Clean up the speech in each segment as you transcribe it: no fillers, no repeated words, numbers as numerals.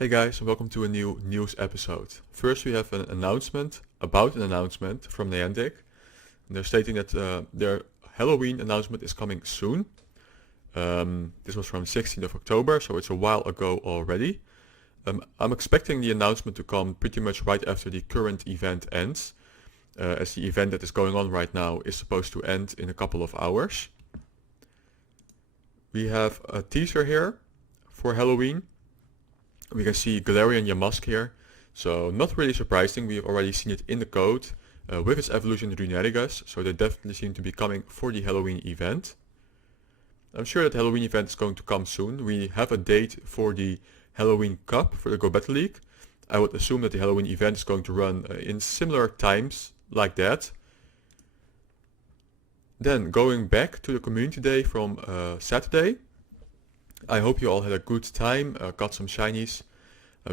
Hey guys, and welcome to a new news episode. First, we have an announcement about an announcement from Niantic. They're stating that their Halloween announcement is coming soon. This was from 16th of October, so it's a while ago already. I'm expecting the announcement to come pretty much right after the current event ends, as the event that is going on right now is supposed to end in a couple of hours. We have a teaser here for Halloween. We can see Galarian Yamask here, so not really surprising, we've already seen it in the code with its evolution Runerigus, so they definitely seem to be coming for the Halloween event. I'm sure that Halloween event is going to come soon. We have a date for the Halloween Cup for the Go Battle League. I would assume that the Halloween event is going to run in similar times like that. Then going back to the community day from Saturday. I hope you all had a good time, got some shinies.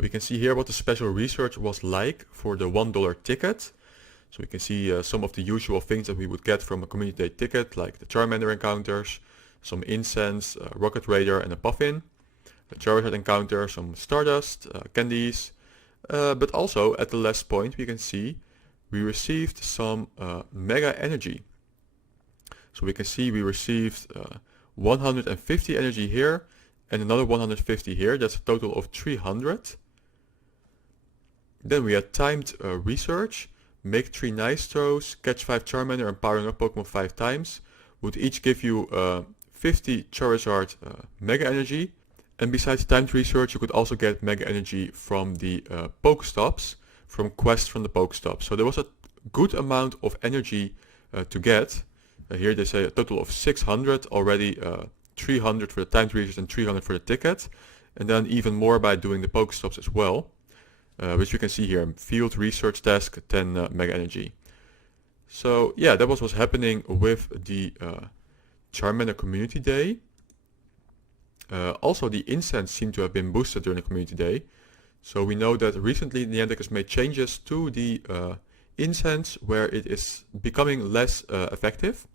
We can see here what the special research was like for the $1 ticket. So we can see some of the usual things that we would get from a community day ticket, like the Charmander encounters, some incense, Rocket Raider and a Puffin, a Charizard encounter, some Stardust, candies. But also at the last point we can see we received some Mega Energy. So we can see we received 150 energy here and another 150 here. That's a total of 300. Then we had timed research. Make 3 nice throws, catch 5 Charmander and powering up Pokemon 5 times. Would each give you 50 Charizard Mega Energy. And besides timed research, you could also get Mega Energy from the Pokestops, from quests from the Pokestops. So there was a good amount of energy to get. Here they say a total of 600 already, 300 for the timed research and 300 for the ticket. And then even more by doing the Pokestops as well. Which you can see here, field research task, 10 Mega Energy. So yeah, that was what's happening with the Charmander Community Day. Also the incense seemed to have been boosted during the Community Day. So we know that recently Niantic has made changes to the incense where it is becoming less effective.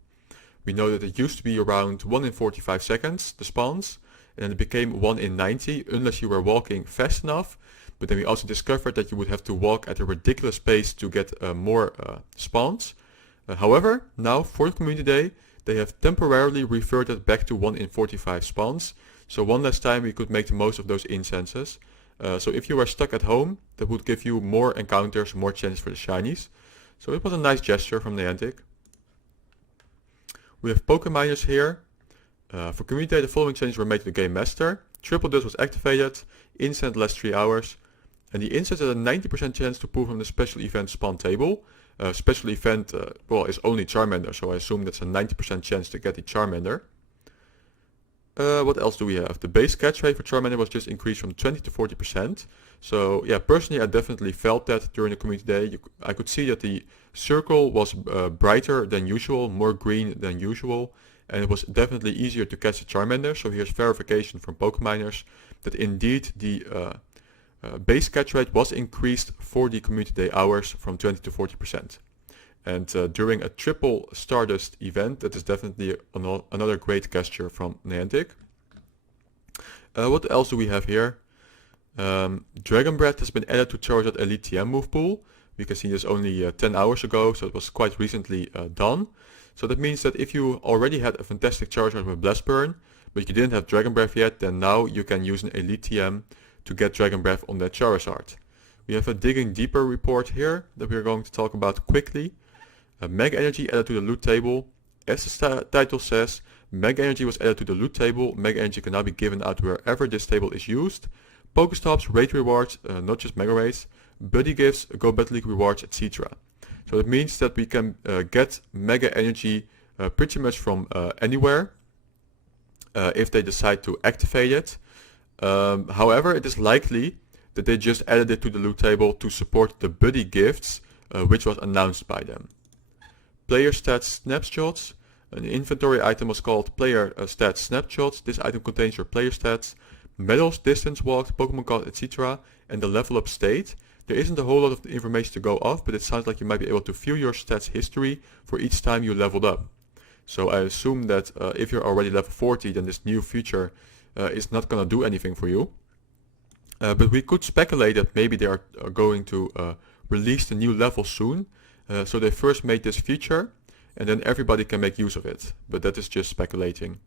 We know that it used to be around 1 in 45 seconds, the spawns, and then it became 1 in 90 unless you were walking fast enough. But then we also discovered that you would have to walk at a ridiculous pace to get more spawns. However, now for the Community Day, they have temporarily reverted back to 1 in 45 spawns. So one last time we could make the most of those incenses. So if you were stuck at home, that would give you more encounters, more chances for the shinies. So it was a nice gesture from Niantic. We have Pokeminers here. For Community Day, the following changes were made to the Game Master. Triple Dust was activated, Incense lasts 3 hours. And the incense has a 90% chance to pull from the special event spawn table. Special event, is only Charmander, so I assume that's a 90% chance to get the Charmander. What else do we have? The base catch rate for Charmander was just increased from 20 to 40%. So yeah, personally I definitely felt that during the Community Day. I could see that the circle was brighter than usual, more green than usual. And it was definitely easier to catch a Charmander. So here's verification from Pokeminers that indeed the base catch rate was increased for the Community Day hours from 20 to 40%. And during a triple Stardust event, that is definitely another great gesture from Niantic. What else do we have here? Dragon Breath has been added to Charizard Elite TM move pool. We can see this only 10 hours ago, so it was quite recently done. So that means that if you already had a fantastic Charizard with Blast Burn, but you didn't have Dragon Breath yet, then now you can use an Elite TM to get Dragon Breath on that Charizard. We have a Digging Deeper report here that we're going to talk about quickly. Mega Energy added to the loot table. As the title says, Mega Energy was added to the loot table. Mega Energy can now be given out wherever this table is used. Pokestops, raid rewards, not just Mega Raids, buddy gifts, Go Battle League rewards, etc. So it means that we can get Mega Energy pretty much from anywhere if they decide to activate it. However, it is likely that they just added it to the loot table to support the buddy gifts, which was announced by them. Player stats snapshots. An inventory item was called player stats snapshots. This item contains your player stats, medals, distance walked, Pokemon caught, etc. and the level up state. There isn't a whole lot of information to go off, but it sounds like you might be able to view your stats history for each time you leveled up. So I assume that if you're already level 40, then this new feature is not going to do anything for you. But we could speculate that maybe they are going to release the new level soon. So they first made this feature, and then everybody can make use of it. But that is just speculating.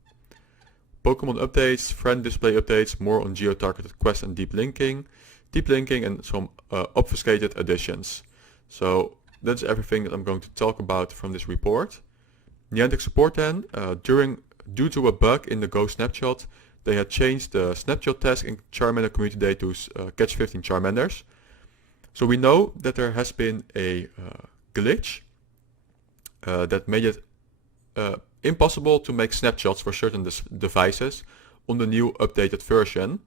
Pokemon updates, friend display updates, more on geo-targeted quests and deep linking, and some obfuscated additions. So that's everything that I'm going to talk about from this report. Niantic support then, due to a bug in the Go snapshot, they had changed the snapshot task in Charmander Community Day to catch 15 Charmanders. So we know that there has been a glitch that made it impossible to make snapshots for certain devices on the new updated version.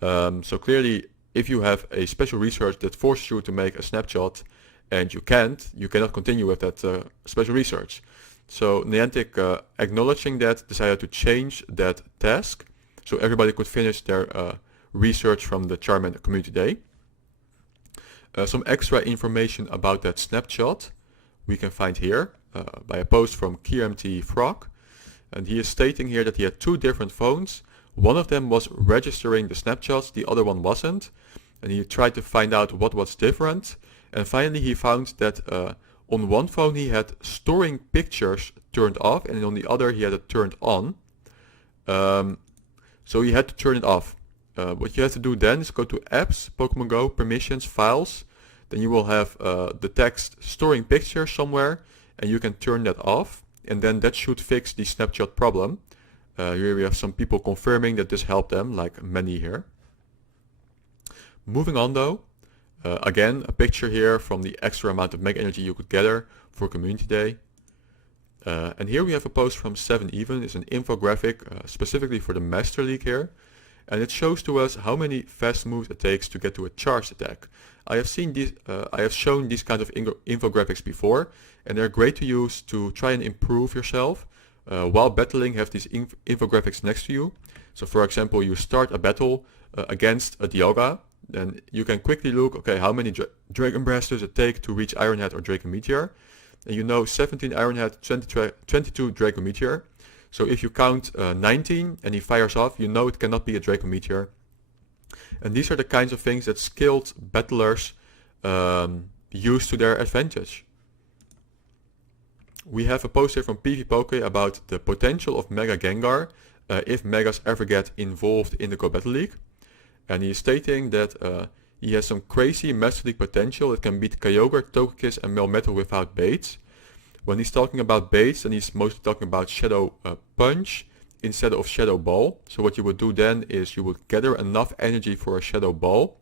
So clearly, if you have a special research that forces you to make a snapshot and you cannot continue with that special research. So Niantic, acknowledging that, decided to change that task so everybody could finish their research from the Charmander Community Day. Some extra information about that snapshot we can find here by a post from KMT Frog. And he is stating here that he had two different phones. One of them was registering the snapshots, the other one wasn't. And he tried to find out what was different. And finally he found that on one phone he had storing pictures turned off, and on the other he had it turned on. So he had to turn it off. What you have to do then is go to Apps, Pokemon Go, Permissions, Files. Then you will have the text storing pictures somewhere, and you can turn that off. And then that should fix the snapshot problem. Here we have some people confirming that this helped them, like many here. Moving on though, again, a picture here from the extra amount of Mega Energy you could gather for Community Day. And here we have a post from 7even. It's an infographic specifically for the Master League here. And it shows to us how many fast moves it takes to get to a charged attack. I have shown these kind of infographics before, and they're great to use to try and improve yourself. While battling, have these infographics next to you. So for example, you start a battle against a Dialga, then you can quickly look, okay, how many Dragon Breaths does it take to reach Iron Head or Draco Meteor? And you know 17 Iron Head, 22 Draco Meteor. So if you count 19 and he fires off, you know it cannot be a Draco Meteor. And these are the kinds of things that skilled battlers use to their advantage. We have a post here from PvPoke about the potential of Mega Gengar if Megas ever get involved in the Go Battle League. And he is stating that he has some crazy Master League potential that can beat Kyogre, Togekiss and Melmetal without baits. When he's talking about baits, then he's mostly talking about Shadow Punch instead of Shadow Ball. So what you would do then is you would gather enough energy for a Shadow Ball,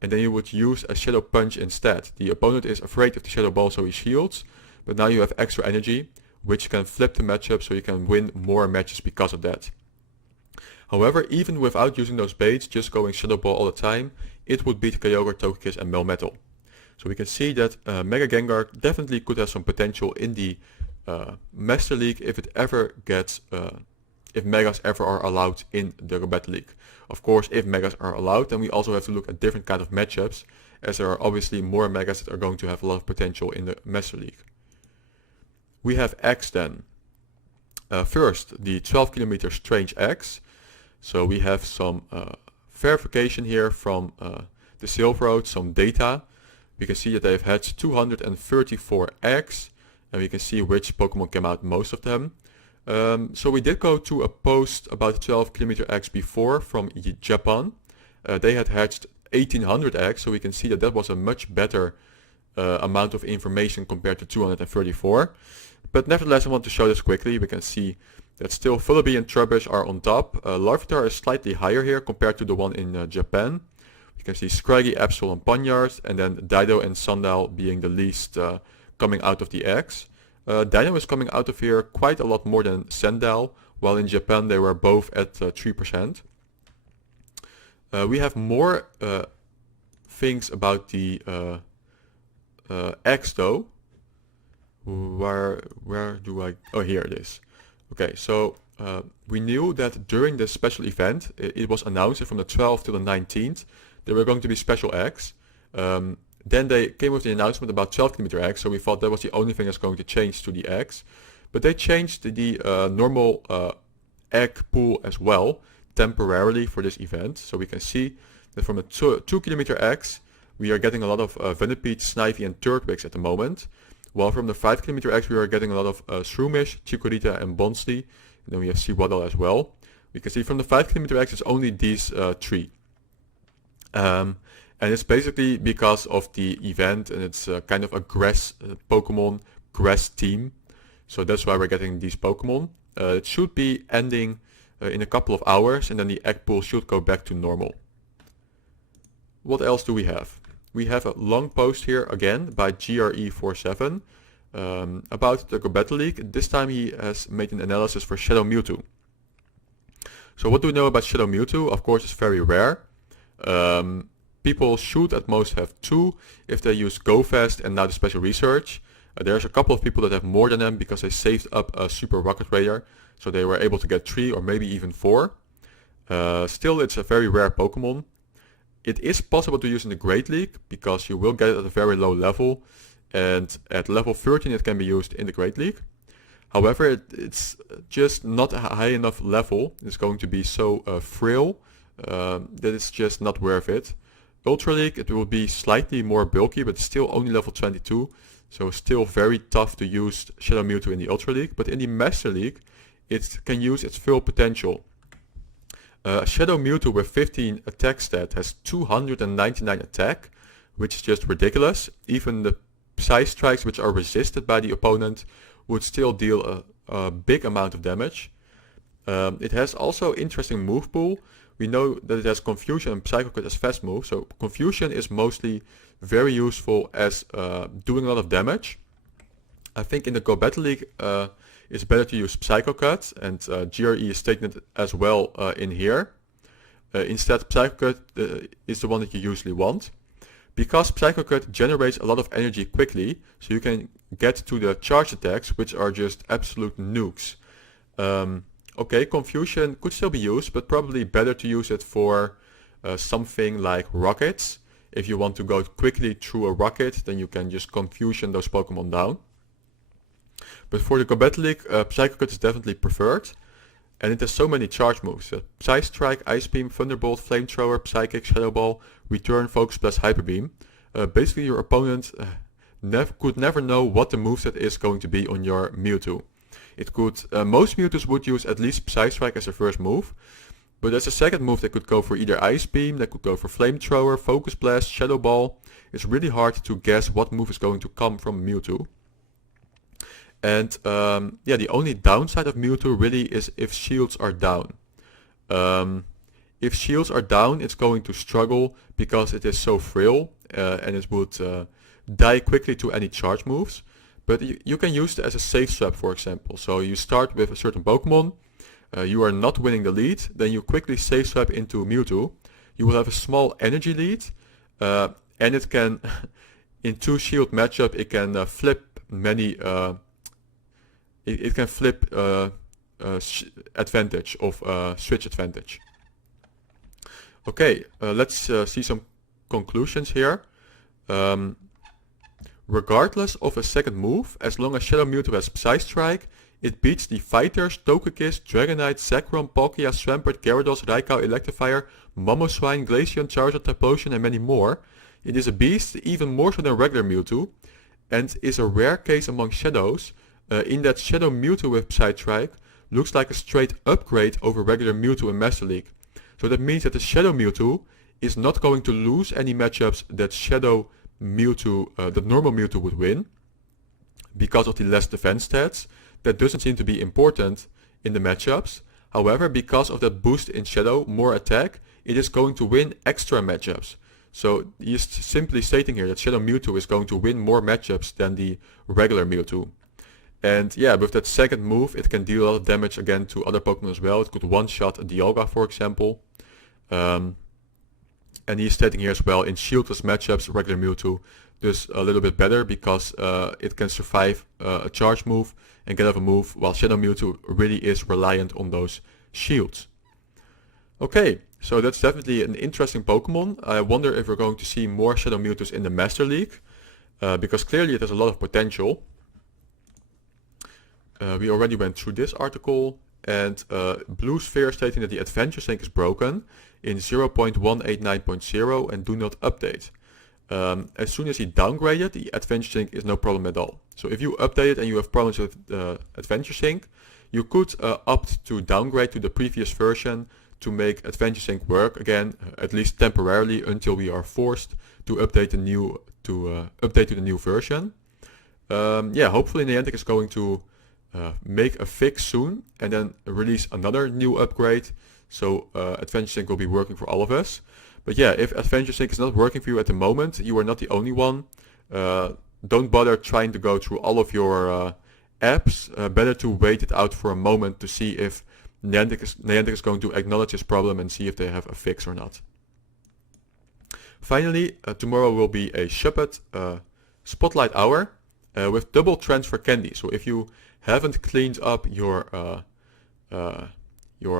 and then you would use a Shadow Punch instead. The opponent is afraid of the Shadow Ball, so he shields, but now you have extra energy, which can flip the matchup so you can win more matches because of that. However, even without using those baits, just going Shadow Ball all the time, it would beat Kyogre, Togekiss and Melmetal. So we can see that Mega Gengar definitely could have some potential in the Master League if it ever gets, if Megas ever are allowed in the Battle League. Of course, if Megas are allowed, then we also have to look at different kind of matchups, as there are obviously more Megas that are going to have a lot of potential in the Master League. We have X then. First, the 12 kilometer Strange X. So we have some verification here from the Silver Road, some data. We can see that they've hatched 234 eggs, and we can see which Pokemon came out, most of them. So we did go to a post about the 12 kilometer eggs before from Japan. They had hatched 1800 eggs, so we can see that that was a much better amount of information compared to 234. But nevertheless, I want to show this quickly. We can see that still Vullaby and Trubbish are on top. Larvitar is slightly higher here compared to the one in Japan. You can see Scraggy, Absol and Ponyard, and then Dido and Sandal being the least coming out of the eggs. Dido is coming out of here quite a lot more than Sandal, while in Japan they were both at 3%. We have more things about the eggs though. Where do I... Oh, here it is. Okay, so we knew that during the special event, it was announced that from the 12th to the 19th, there were going to be special eggs. Then they came with the announcement about 12 kilometer eggs, so we thought that was the only thing that's going to change to the eggs. But they changed the normal egg pool as well, temporarily for this event. So we can see that from a 2 kilometer X, we are getting a lot of Venipede, Snivy, and Turtwig at the moment. While from the 5 kilometer X, we are getting a lot of Shroomish, Chikorita, and Bonsly. And then we have Seawaddle as well. We can see from the 5 kilometer X, it's only these 3. And it's basically because of the event, and it's kind of a grass Pokemon, grass team. So that's why we're getting these Pokemon. It should be ending in a couple of hours, and then the egg pool should go back to normal. What else do we have? We have a long post here again by GRE47 about the Go Battle League. This time he has made an analysis for Shadow Mewtwo. So what do we know about Shadow Mewtwo? Of course, it's very rare. People should at most have 2 if they use Go Fast and now the special research. There's a couple of people that have more than them because they saved up a Super Rocket Raider, so they were able to get 3 or maybe even 4. Still, it's a very rare Pokemon. It is possible to use in the Great League because you will get it at a very low level, and at level 13 it can be used in the Great League. However, it's just not a high enough level. It's going to be so frail that it's just not worth it. Ultra League, it will be slightly more bulky, but still only level 22. So still very tough to use Shadow Mewtwo in the Ultra League. But in the Master League, it can use its full potential. Shadow Mewtwo with 15 attack stat has 299 attack, which is just ridiculous. Even the Psy Strikes, which are resisted by the opponent, would still deal a big amount of damage. It has also interesting move pool. We know that it has Confusion and Psycho Cut as fast move. So Confusion is mostly very useful as doing a lot of damage. I think in the Go Battle League it's better to use Psycho Cut, and GRE is stating it as well in here. Instead, Psycho Cut is the one that you usually want. Because Psycho Cut generates a lot of energy quickly, so you can get to the charge attacks, which are just absolute nukes. Okay, Confusion could still be used, but probably better to use it for something like rockets. If you want to go quickly through a rocket, then you can just Confusion those Pokemon down. But for the Go Battle League, Psycho Cut is definitely preferred. And it has so many charge moves. Psy Strike, Ice Beam, Thunderbolt, Flamethrower, Psychic, Shadow Ball, Return, Focus Plus, Hyper Beam. Basically your opponent could never know what the moveset is going to be on your Mewtwo. It could, most Mewtwo's would use at least Psy Strike as their first move. But as a second move they could go for either Ice Beam, they could go for Flamethrower, Focus Blast, Shadow Ball. It's really hard to guess what move is going to come from Mewtwo. And yeah, the only downside of Mewtwo really is if shields are down. If shields are down, it's going to struggle because it is so frail and it would die quickly to any charge moves. But you can use it as a safe swap, for example. So you start with a certain Pokemon, you are not winning the lead, then you quickly safe swap into Mewtwo. You will have a small energy lead, and it can, in 2 shield matchup, it can flip many. It can flip advantage of switch advantage. Okay, let's see some conclusions here. Regardless of a second move, as long as Shadow Mewtwo has Psy Strike, it beats the Fighters, Togekiss, Dragonite, Zekrom, Palkia, Swampert, Gyarados, Raikou, Electivire, Mamoswine, Glaceon, Charizard, Typhlosion, and many more. It is a beast, even more so than regular Mewtwo, and is a rare case among Shadows, in that Shadow Mewtwo with Psy Strike looks like a straight upgrade over regular Mewtwo in Master League. So that means that the Shadow Mewtwo is not going to lose any matchups that Shadow Mewtwo, that normal Mewtwo would win, because of the less defense stats. That doesn't seem to be important in the matchups. However, because of that boost in Shadow, more attack, it is going to win extra matchups. So he's simply stating here that Shadow Mewtwo is going to win more matchups than the regular Mewtwo. And yeah, with that second move, it can deal a lot of damage again to other Pokemon as well. It could one-shot a Dialga, for example. And he's stating here as well, in shieldless matchups, regular Mewtwo does a little bit better because it can survive a charge move and get off a move, while Shadow Mewtwo really is reliant on those shields. Okay, so that's definitely an interesting Pokemon. I wonder if we're going to see more Shadow Mewtwo's in the Master League, because clearly it has a lot of potential. We already went through this article, and Blue Sphere stating that the Adventure Sync is broken. in 0.189.0 and do not update. As soon as you downgrade it, the Adventure Sync is no problem at all. So if you update it and you have problems with Adventure Sync, you could opt to downgrade to the previous version to make Adventure Sync work again, at least temporarily, until we are forced to update the new update to the new version. Yeah, hopefully Niantic is going to make a fix soon and then release another new upgrade, so Adventure Sync will be working for all of us. But yeah, if Adventure Sync is not working for you at the moment, you are not the only one. Don't bother trying to go through all of your apps. Better to wait it out for a moment to see if Niantic is going to acknowledge this problem and see if they have a fix or not. Finally, tomorrow will be a Shuppet Spotlight Hour with double transfer candy. So if you haven't cleaned up your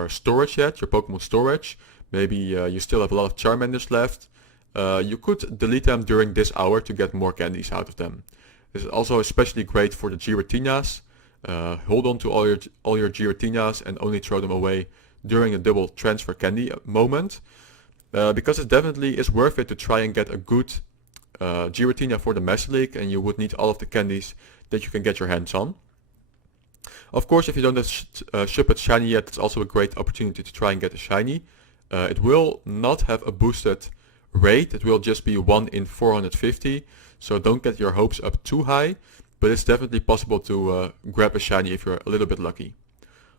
storage yet, your Pokemon storage, maybe you still have a lot of Charmanders left, you could delete them during this hour to get more candies out of them. This is also especially great for the Giratinas. Hold on to all your Giratinas and only throw them away during a double transfer candy moment, because it definitely is worth it to try and get a good Giratina for the Master League, and you would need all of the candies that you can get your hands on. Of course, if you don't have Shuppet Shiny yet, it's also a great opportunity to try and get a Shiny. It will not have a boosted rate, it will just be 1 in 450, so don't get your hopes up too high, but it's definitely possible to grab a Shiny if you're a little bit lucky.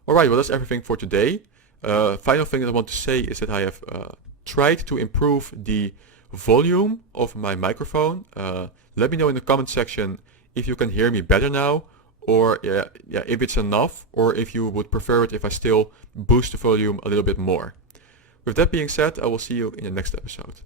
Alright, well that's everything for today. Final thing that I want to say is that I have tried to improve the volume of my microphone. Let me know in the comment section if you can hear me better now, or if it's enough, or if you would prefer it if I still boost the volume a little bit more. With that being said, I will see you in the next episode.